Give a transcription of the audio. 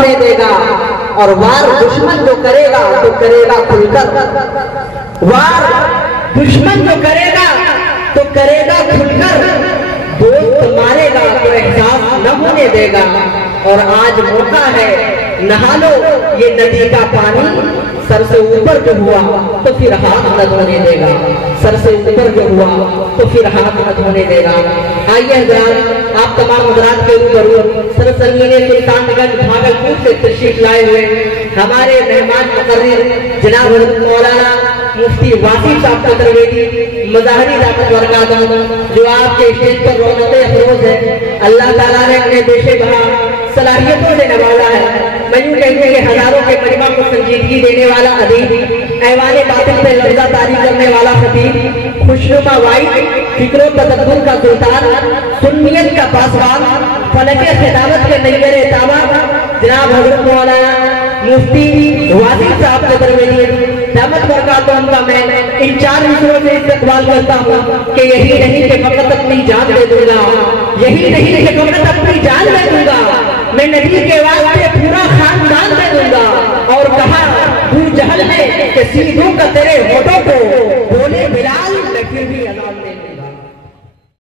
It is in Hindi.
देगा और वार दुश्मन जो करेगा तो करेगा खुलकर। वार दुश्मन जो करेगा तो करेगा खुलकर, दोस्त मारेगा तो एहसास न होने देगा। और आज मौका है नहा लो ये नदी का पानी, सर से ऊपर जो हुआ तो फिर हाथ न धोने देगा। सर से ऊपर जो हुआ तो फिर हाथ न धोने देगा। आइए हज़रात, आप तमाम हज़रात के रूबरू सरसरीने सुल्तानगंज भागलपुर से तशरीफ लाए हुए हमारे मेहमान मुकर्रर जनाब मौलाना मुफ्ती वासिफ साहब कदरवेदी मज़ाहरी दामत बरकातहू, जो आपके स्टेज पर रौनक़े अफरोज है। अल्लाह ताला ने उन्हें बेशे बहा सलाहियतों से नवाजा है। मैं यूं कहते हैं हजारों के मजमा को संजीदगी देने वाला अदीब, ऐवाने बातिल पे लफ्ज़ा तारी करने वाला खतीब, खुशनुमा वाइद, फिक्रो तदब्बुर का सुल्तान, सुन्नियत का पासवान, फलके खिलाफत के नैयरे ताबा जनाब हज़रत मौलाना मुफ्ती वासिफ साहब कदरवेदी दामत बरकातहू का मैं इन चार मिसरों से इस्तकबाल करता हूँ कि यही नहीं कि फकत अपनी जान दे दूंगा, यही नहीं कि फकत अपनी जान दे दूंगा, मैं नबी के वास्ते पूरा खानदान दे दूंगा। और कहा अबू जहल ने कि सीधों का तेरे होठों को